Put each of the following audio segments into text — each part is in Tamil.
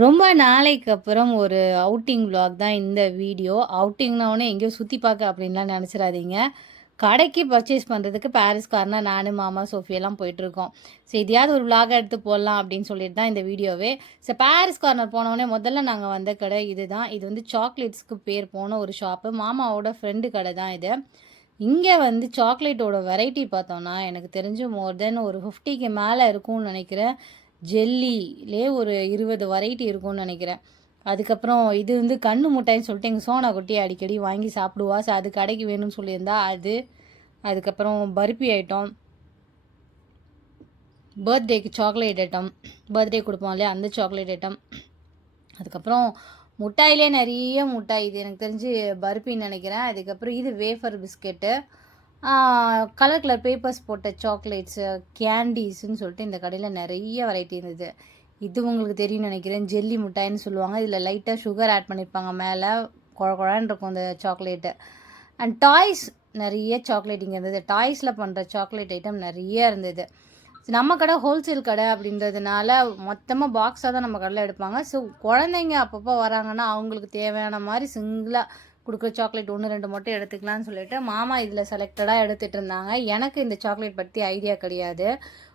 ரொம்ப நாளைக்கு அப்புறம் ஒரு அவுட்டிங் vlog தான் இந்த வீடியோ. அவுட்டிங்னோடனே எங்கேயோ சுற்றி பார்க்க அப்படின்லாம் நினச்சிடாதீங்க. கடைக்கு பர்ச்சேஸ் பண்ணுறதுக்கு பாரிஸ் கார்னர் நானு, மாமா, சோஃபியெல்லாம் போயிட்டுருக்கோம். ஸோ இதையாவது ஒரு vlog எடுத்து போடலாம் அப்படின்னு சொல்லிட்டு தான் இந்த வீடியோவே. ஸோ பாரிஸ் கார்னர் போனோடனே முதல்ல நாங்கள் வந்த கடை இது தான். இது வந்து சாக்லேட்ஸ்க்கு பேர் போன ஒரு ஷாப்பு. மாமாவோட ஃப்ரெண்டு கடை தான் இது. இங்கே வந்து சாக்லேட்டோட வெரைட்டி பார்த்தோன்னா எனக்கு தெரிஞ்சு மோர் தென் ஒரு 50க்கு மேலே இருக்கும்னு நினைக்கிறேன். ஜெல்லிலே ஒரு 20 வெரைட்டி இருக்கும்னு நினைக்கிறேன். அதுக்கப்புறம் இது வந்து கண்ணு முட்டாய்ன்னு சொல்லிட்டு எங்கள் சோனா குட்டி அடிக்கடி வாங்கி சாப்பிடுவா. ஸோ அது கடைக்கு வேணும்னு சொல்லியிருந்தா அது. அதுக்கப்புறம் பர்பி ஐட்டம், பர்த்டேக்கு சாக்லேட் ஐட்டம், பர்த்டே கொடுப்போம் இல்லையா அந்த சாக்லேட் ஐட்டம். அதுக்கப்புறம் முட்டாயிலே நிறைய முட்டாய், இது எனக்கு தெரிஞ்சு பர்பின்னு நினைக்கிறேன். அதுக்கப்புறம் இது wafer biscuit, colour colour papers போட்ட சாக்லேட்ஸு, கேண்டீஸ்ன்னு சொல்லிட்டு இந்த கடையில் நிறைய வெரைட்டி இருந்தது. இது உங்களுக்கு தெரியும்னு நினைக்கிறேன். ஜெல்லி முட்டாய்ன்னு சொல்லுவாங்க. இதில் லைட்டாக சுகர் ஆட் பண்ணியிருப்பாங்க. மேலே குழன்னு இருக்கும் அந்த சாக்லேட்டு. அண்ட் டாய்ஸ், நிறைய சாக்லேட் இங்கே இருந்தது. டாய்ஸில் பண்ணுற சாக்லேட் ஐட்டம் நிறைய இருந்தது. நம்ம கடை ஹோல்சேல் கடை அப்படின்றதுனால மொத்தமாக பாக்ஸாக தான் நம்ம கடையில் எடுப்பாங்க. ஸோ குழந்தைங்க அப்பப்போ வராங்கன்னா அவங்களுக்கு தேவையான மாதிரி சிங்கிளாக கொடுக்குற சாக்லேட் 1-2 மட்டும் எடுத்துக்கலான்னு சொல்லிட்டு மாமா இதில் செலக்டடாக எடுத்துகிட்டு இருந்தாங்க. எனக்கு இந்த சாக்லேட் பற்றி ஐடியா கிடையாது.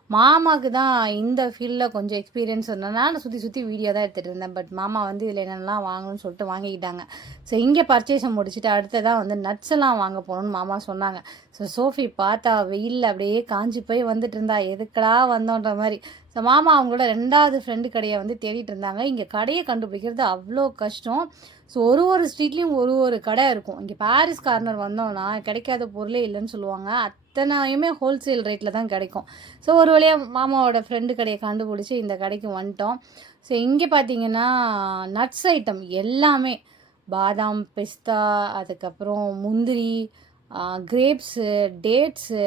மாமாவுக்கு தான் இந்த ஃபீல்டில் கொஞ்சம் எக்ஸ்பீரியன்ஸ் இருந்ததுனால நான் சுற்றி வீடியோ தான் எடுத்துகிட்டு இருந்தேன். பட் மாமா வந்து இதில் என்னென்னலாம் வாங்கணும்னு சொல்லிட்டு வாங்கிக்கிட்டாங்க. ஸோ இங்கே பர்ச்சேஸை முடிச்சுட்டு அடுத்ததான் வந்து நட்ஸ் எல்லாம் வாங்க போகணுன்னு மாமா சொன்னாங்க. ஸோ சோஃபி பார்த்தா வெயிலில் அப்படியே காஞ்சி போய் வந்துட்டு இருந்தா, எதுக்கடா வந்தோன்ற மாதிரி. ஸோ மாமா அவங்களோட 2வது ஃப்ரெண்டு கடையை வந்து தேடிட்டு இருந்தாங்க. இங்கே கடையை கண்டுபிடிக்கிறது அவ்வளோ கஷ்டம். ஸோ ஒரு ஸ்ட்ரீட்லேயும் ஒரு கடை இருக்கும். இங்கே பாரிஸ் கார்னர் வந்தோம்னா கிடைக்காத பொருளே இல்லைன்னு சொல்லுவாங்க. அத்தனையுமே ஹோல்சேல் ரேட்டில் தான் கிடைக்கும். ஸோ ஒரு வழியாக மாமாவோட ஃப்ரெண்டு கடையை கண்டுபிடிச்சி இந்த கடைக்கு வந்துட்டோம். ஸோ இங்கே பார்த்தீங்கன்னா நட்ஸ் ஐட்டம் எல்லாமே, பாதாம், பிஸ்தா, அதுக்கப்புறம் முந்திரி, கிரேப்ஸு, டேட்ஸு,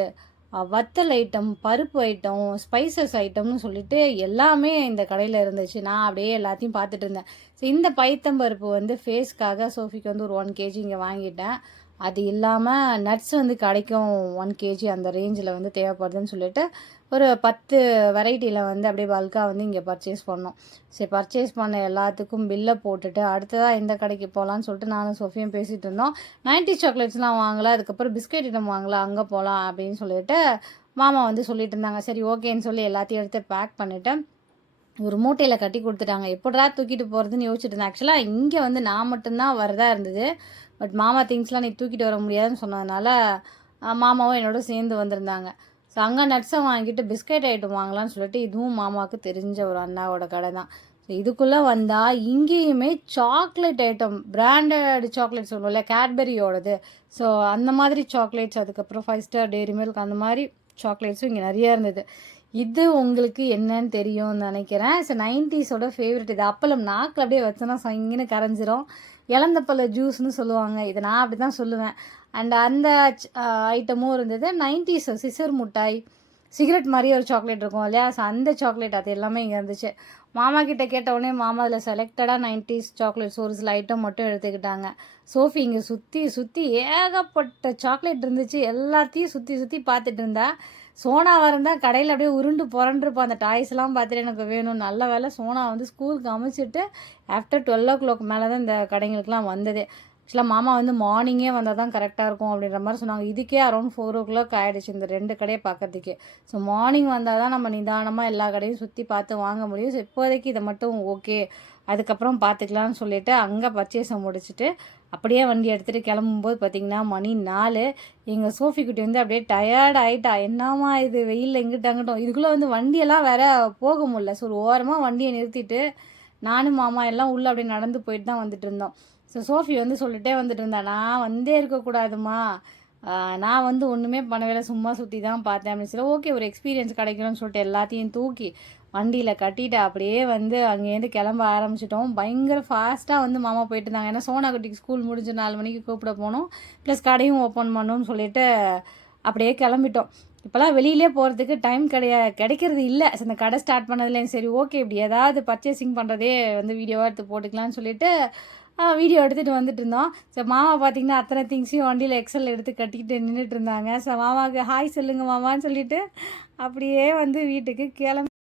வத்தல் ஐட்டம், பருப்பு ஐட்டம், ஸ்பைசஸ் ஐட்டம்னு சொல்லிட்டு எல்லாமே இந்த கடையில் இருந்துச்சு. நான் அப்படியே எல்லாத்தையும் பார்த்துட்டு இருந்தேன். ஸோ இந்த பைத்தம்பருப்பு வந்து ஃபேஸ்க்காக சோஃபிக்கு வந்து ஒரு 1 kg இங்கே வாங்கிட்டேன். அது இல்லாமல் நட்ஸ் வந்து கிடைக்கும் 1 kg அந்த ரேஞ்சில் வந்து தேவைப்படுதுன்னு சொல்லிட்டு ஒரு 10 வெரைட்டியில் வந்து அப்படியே பல்காக வந்து இங்கே பர்ச்சேஸ் பண்ணோம். சரி, பர்ச்சேஸ் பண்ண எல்லாத்துக்கும் பில்லை போட்டுட்டு அடுத்ததாக இந்த கடைக்கு போகலான்னு சொல்லிட்டு நானும் சோஃபியும் பேசிகிட்டு இருந்தோம். 90s சாக்லேட்ஸ்லாம் வாங்கலாம், அதுக்கப்புறம் பிஸ்கெட் ஐட்டம் வாங்கலாம், அங்கே போகலாம் அப்படின்னு சொல்லிட்டு மாமா வந்து சொல்லிட்டு இருந்தாங்க. சரி ஓகேன்னு சொல்லி எல்லாத்தையும் எடுத்து பேக் பண்ணிவிட்டு ஒரு மூட்டையில் கட்டி கொடுத்துட்டாங்க. எப்படா தூக்கிட்டு போகிறதுன்னு யோசிச்சுட்டு இருந்தேன். ஆக்சுவலாக இங்கே வந்து நான் மட்டும்தான் வரதா இருந்தது. பட் மாமா திங்ஸ்லாம் நீ தூக்கிட்டு வர முடியாதுன்னு சொன்னதுனால மாமாவும் என்னோட சேர்ந்து வந்திருந்தாங்க. ஸோ அங்கே நட்ஸை வாங்கிட்டு பிஸ்கெட் ஐட்டம் வாங்கலாம்னு சொல்லிட்டு இதுவும் மாமாவுக்கு தெரிஞ்ச ஒரு அண்ணாவோட கடை தான். ஸோ இதுக்குள்ளே வந்தால் இங்கேயுமே சாக்லேட் ஐட்டம், பிராண்டட் சாக்லேட் சொல்லுவோம்ல, கேட்பரியோடது. ஸோ அந்த மாதிரி சாக்லேட்ஸ், அதுக்கப்புறம் 5 ஸ்டார் டெய்ரி மில்க், அந்த மாதிரி சாக்லேட்ஸும் இங்கே நிறையா இருந்தது. இது உங்களுக்கு என்னன்னு தெரியும்னு நினைக்கிறேன். ஸோ 90ஸோட ஃபேவரட் இது. அப்பளம் நாக்கில் அப்படியே வச்சோன்னா சங்கின்னு கரைஞ்சிரும். இளந்தப்பழ ஜூஸ்னு சொல்லுவாங்க, இதை நான் அப்படி தான் சொல்லுவேன். அண்ட் அந்த ஐட்டமும் இருந்தது. 90s சிசர் முட்டாய், சிகரெட் மாதிரி ஒரு சாக்லேட் இருக்கும் இல்லையா, ஸோ அந்த சாக்லேட் அது எல்லாமே இங்கே இருந்துச்சு. மாமா கிட்டே கேட்டவுடனே மாமா அதில் செலக்டடாக 90s சாக்லேட்ஸ் ஒரு சில ஐட்டம் மட்டும் எடுத்துக்கிட்டாங்க. சோஃபி இங்கே சுற்றி ஏகப்பட்ட சாக்லேட் இருந்துச்சு. எல்லாத்தையும் சுற்றி பார்த்துட்டு இருந்தா. சோனா வரந்தான் கடையில் அப்படியே உருண்டு புரண்டிருப்போம். அந்த டாய்ஸ்லாம் பார்த்துட்டு எனக்கு வேணும். நல்ல வேலை சோனா வந்து ஸ்கூலுக்கு அமைச்சிட்டு ஆஃப்டர் 12 o'clock மேலே தான் இந்த கடைங்களுக்குலாம் வந்தது. ஆக்சுவலாக மாமா வந்து மார்னிங்கே வந்தால் தான் கரெக்டாக இருக்கும் அப்படின்ற மாதிரி சொன்னாங்க. இதுக்கே அரௌண்ட் 4 o'clock ஆகிடுச்சு இந்த 2 கடையை பார்க்கறதுக்கே. ஸோ மார்னிங் வந்தால் தான் நம்ம நிதானமாக எல்லா கடையும் சுற்றி பார்த்து வாங்க முடியும். ஸோ இப்போதைக்கு இதை மட்டும் ஓகே, அதுக்கப்புறம் பார்த்துக்கலான்னு சொல்லிவிட்டு அங்கே பர்ச்சேஸை முடிச்சுட்டு அப்படியே வண்டி எடுத்துகிட்டு கிளம்பும்போது பார்த்திங்கன்னா மணி 4. எங்கள் சோஃபி குட்டி வந்து அப்படியே டயர்ட் ஆகிட்டா. என்னம்மா இது வெயிலில் இங்கிட்ட அங்கிட்டோம். இதுக்குள்ளே வந்து வண்டியெல்லாம் வேற போக முடியல. ஸோ ஒரு ஓரமாக வண்டியை நிறுத்திட்டு நானும் மாமா எல்லாம் உள்ளே அப்படியே நடந்து போயிட்டு தான் வந்துட்டு இருந்தோம். ஸோ சோஃபி வந்து சொல்லிட்டே வந்துட்டு இருந்தா, நான் வந்தே இருக்கக்கூடாதுமா, நான் வந்து ஒன்றுமே பண்ணவே சும்மா சுற்றி தான் பார்த்தேன் அப்படின்னு சொல்லி. ஓகே, ஒரு எக்ஸ்பீரியன்ஸ் கிடைக்கணும்னு சொல்லிட்டு எல்லாத்தையும் தூக்கி வண்டியில் கட்டிட்டு அப்படியே வந்து அங்கேருந்து கிளம்ப ஆரம்பிச்சிட்டோம். பயங்கர ஃபாஸ்ட்டாக வந்து மாமா போயிட்டு இருந்தாங்க. ஏன்னா சோனா குட்டிக்கு ஸ்கூல் முடிஞ்சு 4 மணிக்கு கூப்பிட போனோம், ப்ளஸ் கடையும் ஓப்பன் பண்ணணும்னு சொல்லிட்டு அப்படியே கிளம்பிட்டோம். இப்போலாம் வெளியிலே போகிறதுக்கு டைம் கிடைக்கிறது இல்லை. இந்த கடை ஸ்டார்ட் பண்ணதுலேயும் சரி ஓகே, இப்படி ஏதாவது பர்ச்சேசிங் பண்ணுறதே வந்து வீடியோவாக எடுத்து போட்டுக்கலான்னு சொல்லிட்டு வீடியோ எடுத்துகிட்டு வந்துட்டு இருந்தோம். ஸோ மாமா பார்த்திங்கன்னா அத்தனை திங்ஸையும் வண்டியில் எக்ஸல் எடுத்து கட்டிக்கிட்டு நின்றுட்டு இருந்தாங்க. ஸோ மாமாவுக்கு ஹாய் சொல்லுங்க மாமான்னு சொல்லிவிட்டு அப்படியே வந்து வீட்டுக்கு கிளம்பி